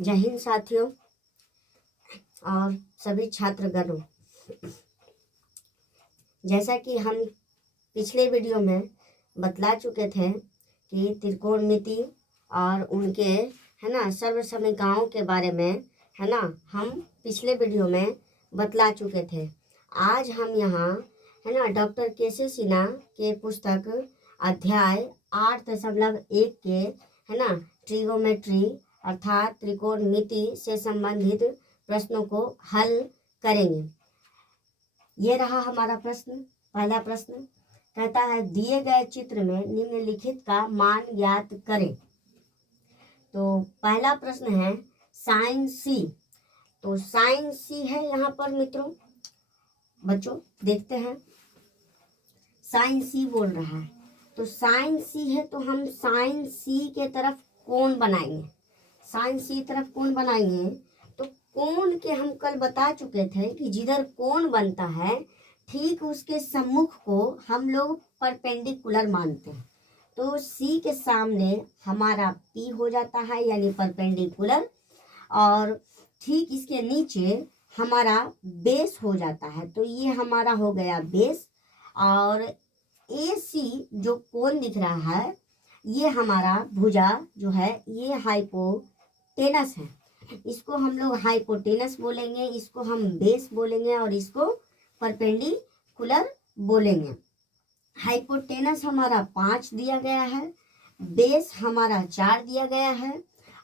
जय हिंद साथियों और सभी छात्रगणों। जैसा कि हम पिछले वीडियो में बतला चुके थे कि त्रिकोणमिति और उनके सर्वसमीकरणों के बारे में हम पिछले वीडियो में बतला चुके थे। आज हम यहाँ डॉक्टर केसी सिन्हा के पुस्तक अध्याय 8.1 के ट्रिगोमेट्री अर्थात त्रिकोणमिति से संबंधित प्रश्नों को हल करेंगे। ये रहा हमारा प्रश्न। पहला प्रश्न कहता है दिए गए चित्र में निम्नलिखित का मान ज्ञात करें। तो पहला प्रश्न है साइन सी। तो साइन सी है यहाँ पर मित्रों, बच्चों देखते हैं साइन सी बोल रहा है। तो साइन सी है तो हम साइन सी के तरफ कोण बनाएंगे। साइन सी तरफ कोण बनाएंगे तो कोण के हम कल बता चुके थे कि जिधर कोण बनता है ठीक उसके सम्मुख को हम लोग परपेंडिकुलर मानते हैं। तो सी के सामने हमारा पी हो जाता है यानी परपेंडिकुलर, और ठीक इसके नीचे हमारा बेस हो जाता है। तो ये हमारा हो गया बेस, और ए सी जो कोण दिख रहा है ये हमारा भुजा जो है ये हाइपोटेनस है। इसको हम लोग हाइपोटेनस बोलेंगे, इसको हम बेस बोलेंगे और इसको परपेंडिकुलर बोलेंगे। हाइपोटेनस हमारा 5 दिया गया है, बेस हमारा 4 दिया गया है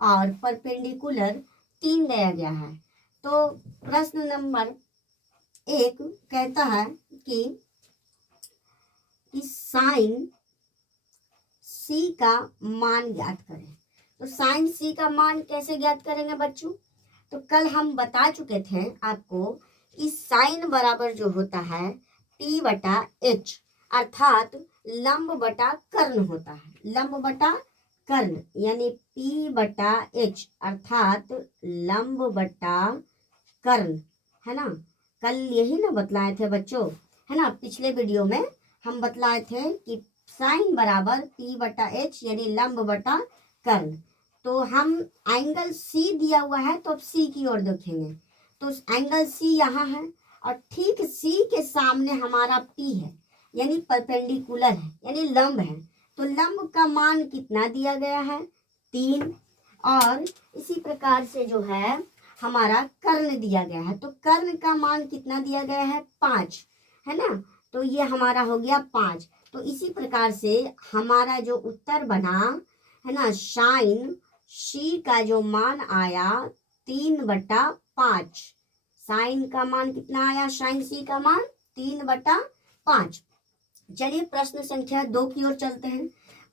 और परपेंडिकुलर 3 दिया गया है। तो प्रश्न नंबर 1 कहता है कि साइन सी का मान ज्ञात करें। तो साइन सी का मान कैसे ज्ञात करेंगे बच्चों? तो कल हम बता चुके थे आपको कि साइन बराबर जो होता है P बटा H अर्थात लंब बटा कर्ण होता है। लंब बटा कर्ण यानी P बटा H अर्थात लंब बटा कर्ण, है ना। कल यही ना बतलाए थे बच्चों, है ना। पिछले वीडियो में हम बतलाए थे कि साइन बराबर P बटा H यानी लंब बटा कर्ण। तो हम एंगल C दिया हुआ है तो अब C की ओर देखेंगे। तो एंगल C यहाँ है और ठीक C के सामने हमारा P है यानी परपेंडिकुलर है यानी लंब है। तो लंब का मान कितना दिया गया है? 3। और इसी प्रकार से जो है हमारा कर्ण दिया गया है। तो कर्ण का मान कितना दिया गया है? 5, है ना। तो ये हमारा हो गया 5। तो इसी प्रकार से हमारा जो उत्तर बना है ना साइन सी का जो मान आया 3/5। साइन का मान कितना आया? साइन सी का मान 3/5। चलिए प्रश्न संख्या 2 की ओर चलते हैं।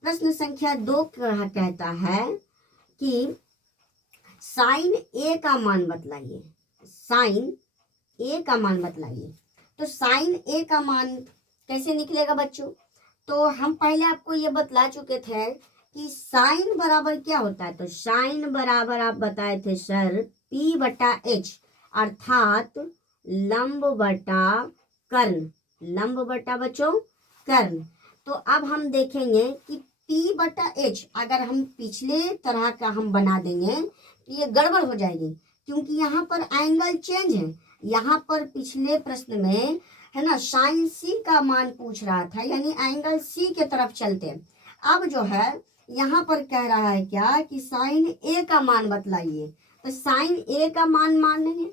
प्रश्न संख्या 2 कहता है कि साइन ए का मान बतलाइए। साइन ए का मान बतलाइए। तो साइन ए का मान कैसे निकलेगा बच्चों? तो हम पहले आपको ये बतला चुके थे कि साइन बराबर क्या होता है। तो साइन बराबर आप बताए थे सर P बटा H अर्थात लंब बटा कर्ण। लंब बटा बच्चों कर्ण। तो अब हम देखेंगे कि P बटा H अगर हम पिछले तरह का हम बना देंगे तो ये गड़बड़ हो जाएगी, क्योंकि यहाँ पर एंगल चेंज है। यहाँ पर पिछले प्रश्न में है ना साइन सी का मान पूछ रहा था यानी एंगल सी के तरफ चलते हैं। अब जो है यहाँ पर कह रहा है क्या कि साइन ए का मान बतलाइए। तो साइन ए का मान मानेंगे।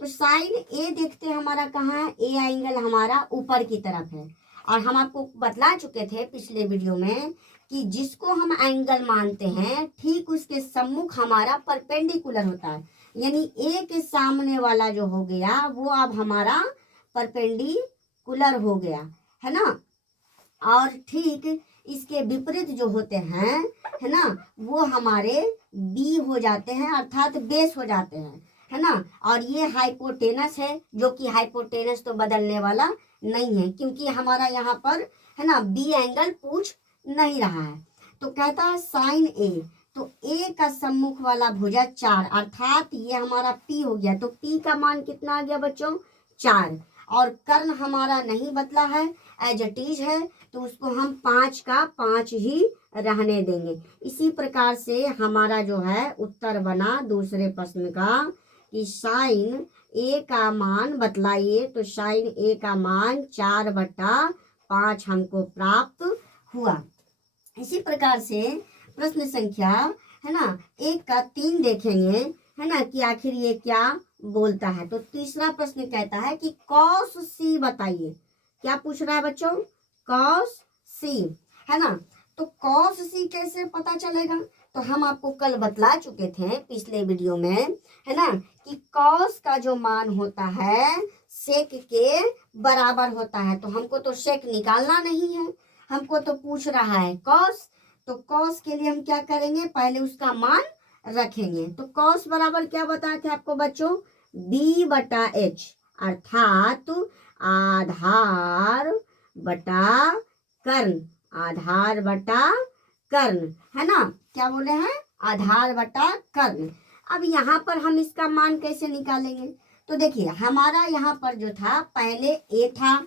तो साइन ए देखते हैं हमारा कहाँ है? ए एंगल हमारा ऊपर की तरफ है। और हम आपको बतला चुके थे पिछले वीडियो में कि जिसको हम एंगल मानते हैं ठीक उसके सम्मुख हमारा परपेंडिकुलर होता है, यानी ए के सामने वाला जो हो गया वो अब हमारा परपेंडिकुलर हो गया, है ना। और ठीक इसके विपरीत जो होते हैं है ना वो हमारे बी हो जाते हैं अर्थात बेस हो जाते हैं, है ना। और ये हाइपोटेनस है जो कि हाइपोटेनस तो बदलने वाला नहीं है, क्योंकि हमारा यहाँ पर है ना बी एंगल पूछ नहीं रहा है। तो कहता है साइन ए। तो ए का सम्मुख वाला भुजा 4 अर्थात ये हमारा पी हो गया। तो पी का मान कितना आ गया बच्चों? 4। और कर्ण हमारा नहीं बदला है, एज इट इज है, तो उसको हम 5 का 5 ही रहने देंगे। इसी प्रकार से हमारा जो है उत्तर बना दूसरे प्रश्न का कि साइन ए का मान बतलाइए। तो साइन ए का मान 4/5 हमको प्राप्त हुआ। इसी प्रकार से प्रश्न संख्या है ना 1 का 3 देखेंगे, है ना, कि आखिर ये क्या बोलता है। तो तीसरा प्रश्न कहता है कि कॉस सी बताइए। क्या पूछ रहा है बच्चों? कॉस सी, है ना। तो कॉस सी कैसे पता चलेगा? तो हम आपको कल बतला चुके थे पिछले वीडियो में, है ना, कि कॉस का जो मान होता है सेक के बराबर होता है। तो हमको तो सेक निकालना नहीं है, हमको तो पूछ रहा है कॉस। तो कॉस के लिए हम क्या करेंगे? पहले उसका मान रखेंगे। तो कॉस बराबर क्या बताए थे आपको बच्चों? B/H, अर्थात आधार बटा कर्ण, आधार बटा कर्ण, है ना। क्या बोले हैं? आधार बटा कर्ण। अब यहाँ पर हम इसका मान कैसे निकालेंगे? तो देखिए हमारा यहाँ पर जो था पहले ए था,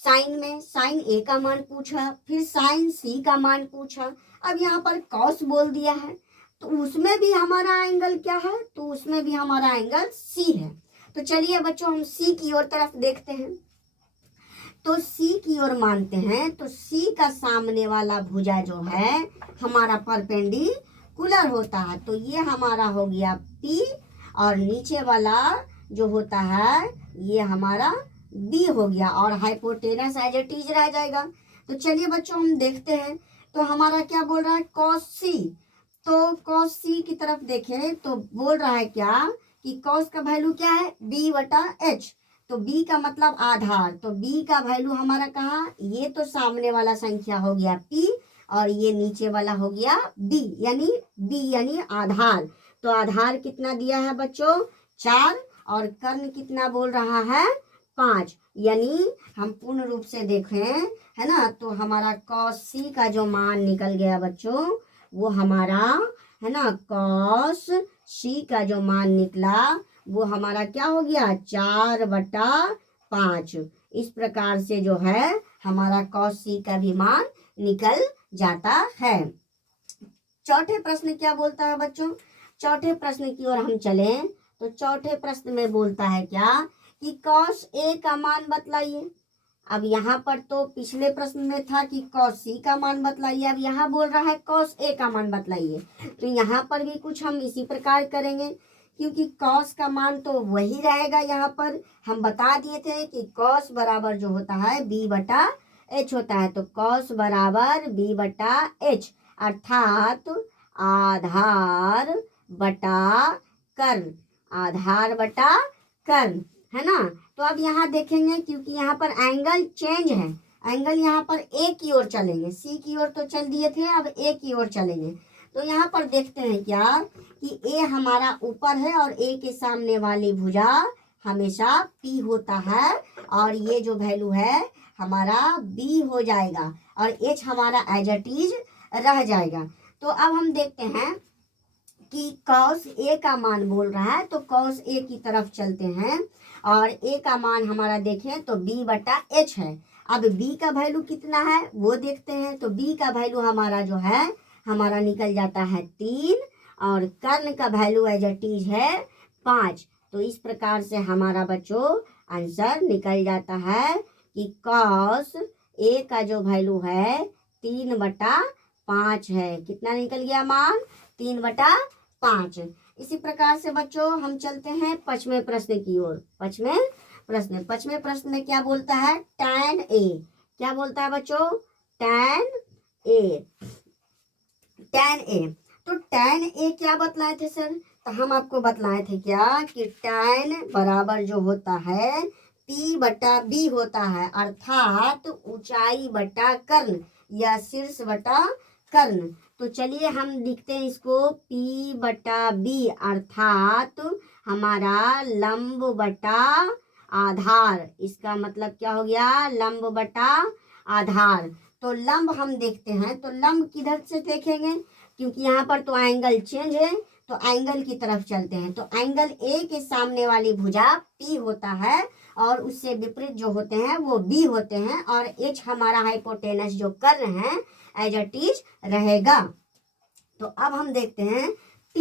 साइन में साइन ए का मान पूछा, फिर साइन सी का मान पूछा, अब यहाँ पर कॉस बोल दिया है। तो उसमें भी हमारा एंगल क्या है? तो उसमें भी हमारा एंगल सी है। तो चलिए बच्चों हम सी की ओर तरफ देखते हैं। तो सी की ओर मानते हैं, तो सी का सामने वाला भुजा जो है हमारा परपेंडिकुलर होता है। तो ये हमारा हो गया पी, और नीचे वाला जो होता है ये हमारा बी हो गया, और हाइपोटेनस एज इट इज रह जाएगा। तो चलिए बच्चों हम देखते हैं। तो हमारा क्या बोल रहा है? कॉस सी। तो कॉस सी की तरफ देखें तो बोल रहा है क्या कि कॉस का वैल्यू क्या है? B/H। तो B का मतलब आधार, तो B का वैल्यू हमारा कहाँ? ये तो सामने वाला संख्या हो गया P, और ये नीचे वाला हो गया B यानी आधार। तो आधार कितना दिया है बच्चों? 4, और कर्ण कितना बोल रहा है? 5। यानी हम पूर्ण रूप से देखें, है ना, तो हमारा कॉस सी का जो मान निकल गया बच्चों वो हमारा, है ना, कॉस सी का जो मान निकला वो हमारा क्या हो गया? 4/5। इस प्रकार से जो है हमारा कॉस सी का भी मान निकल जाता है। चौथे प्रश्न क्या बोलता है बच्चों? चौथे प्रश्न की ओर हम चले तो चौथे प्रश्न में बोलता है क्या कि कॉस ए का मान बतलाइए। अब यहाँ पर तो पिछले प्रश्न में था कि कॉस सी का मान बतलाइए, अब यहाँ बोल रहा है कॉस ए का मान बतलाइए। तो यहाँ पर भी कुछ हम इसी प्रकार करेंगे, क्योंकि कॉस का मान तो वही रहेगा। यहाँ पर हम बता दिए थे कि कॉस बराबर जो होता है B/H होता है। तो कॉस बराबर B/H, अर्थात आधार बटा कर्ण, आधार बटा कर्ण, है ना। तो अब यहाँ देखेंगे क्योंकि यहाँ पर एंगल चेंज है, एंगल यहाँ पर ए की ओर चलेंगे, सी की ओर तो चल दिए थे, अब ए की ओर चलेंगे। तो यहाँ पर देखते हैं क्या कि ए हमारा ऊपर है और ए के सामने वाली भुजा हमेशा पी होता है, और ये जो वैल्यू है हमारा बी हो जाएगा, और एच हमारा एज इट इज रह जाएगा। तो अब हम देखते हैं कि कॉस ए का मान बोल रहा है, तो कॉस ए की तरफ चलते हैं, और ए का मान हमारा देखें तो B/H है। अब B का वैल्यू कितना है वो देखते हैं। तो B का वैल्यू हमारा जो है हमारा निकल जाता है 3, और कर्ण का वैल्यू एज इट इज है 5। तो इस प्रकार से हमारा बच्चों आंसर निकल जाता है कि कॉस ए का जो वैल्यू है 3/5 है। कितना निकल गया मान? 3/5। इसी प्रकार से बच्चों हम चलते हैं पांचवें प्रश्न की ओर। पांचवें प्रश्न में क्या बोलता है? tan A। क्या बोलता है बच्चों? tan A। तो tan A क्या बतलाए थे सर? तो हम आपको बतलाए थे क्या कि tan बराबर जो होता है P/B होता है, अर्थात ऊंचाई बटा कर्ण या शीर्ष बटा कर्ण। तो चलिए हम लिखते हैं इसको P/B, अर्थात हमारा लंब बटा आधार। इसका मतलब क्या हो गया? लंब बटा आधार। तो लंब हम देखते हैं, तो लंब किधर से देखेंगे? क्योंकि यहाँ पर तो एंगल चेंज है, तो एंगल की तरफ चलते हैं। तो एंगल ए के सामने वाली भुजा P होता है, और उससे विपरीत जो होते हैं वो बी होते हैं, और एच हमारा हाइपोटेनस जो कर रहे हैं एज अ टीज रहेगा। तो अब हम देखते हैं P।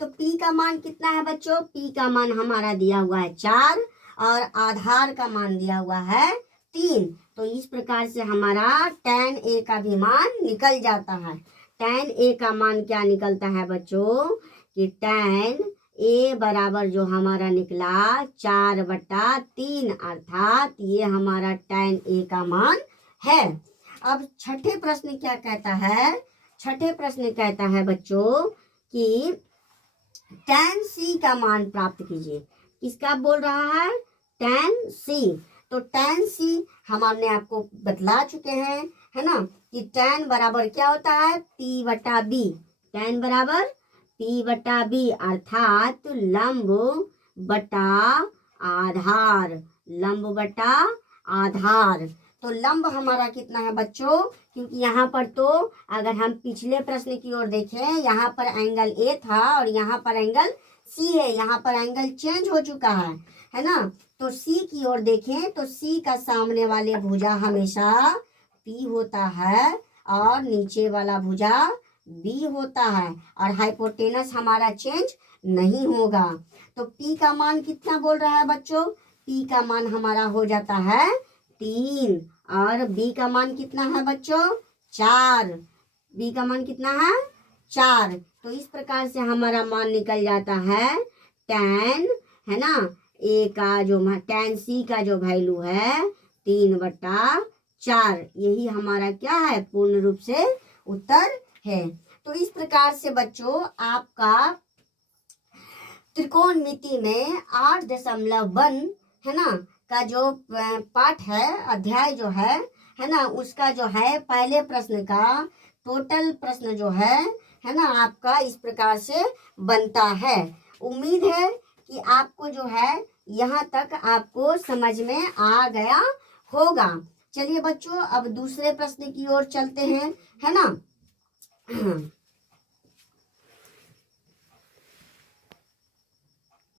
तो P का मान कितना है बच्चों? P का मान हमारा दिया हुआ है 4 और आधार का मान दिया हुआ है 3। तो इस प्रकार से हमारा tan A का भी मान निकल जाता है। tan A का मान क्या निकलता है बच्चों कि tan A बराबर जो हमारा निकला 4/3, अर्थात ये हमारा tan A का मान है। अब छठे प्रश्न क्या कहता है? छठे प्रश्न कहता है बच्चों कि tan C का मान प्राप्त कीजिए। किसका बोल रहा है? tan C। तो tan C हमने आपको बतला चुके हैं, है ना, कि tan बराबर क्या होता है? P/B। tan बराबर P/B, अर्थात लंब बटा आधार। लंब बटा आधार। तो लंब हमारा कितना है बच्चों? क्योंकि यहाँ पर तो अगर हम पिछले प्रश्न की ओर देखें, यहाँ पर एंगल ए था और यहाँ पर एंगल सी है। यहाँ पर एंगल चेंज हो चुका है ना। तो सी की ओर देखें तो सी का सामने वाले भुजा हमेशा पी होता है और नीचे वाला भुजा बी होता है, और हाइपोटेनस हमारा चेंज नहीं होगा। तो पी का मान कितना बोल रहा है बच्चों? पी का मान हमारा हो जाता है 3, और बी का मान कितना है बच्चों? 4। बी का मान कितना है? 4। तो इस प्रकार से हमारा मान निकल जाता है tan, है ना, ए का जो tan C का जो वैल्यू है 3/4। यही हमारा क्या है? पूर्ण रूप से उत्तर है। तो इस प्रकार से बच्चों आपका त्रिकोणमिति में 8.1, है ना, का जो पाठ है, अध्याय जो है ना, उसका जो है पहले प्रश्न का टोटल प्रश्न जो है ना, आपका इस प्रकार से बनता है। उम्मीद है कि आपको जो है यहाँ तक आपको समझ में आ गया होगा। चलिए बच्चों अब दूसरे प्रश्न की ओर चलते हैं, है ना।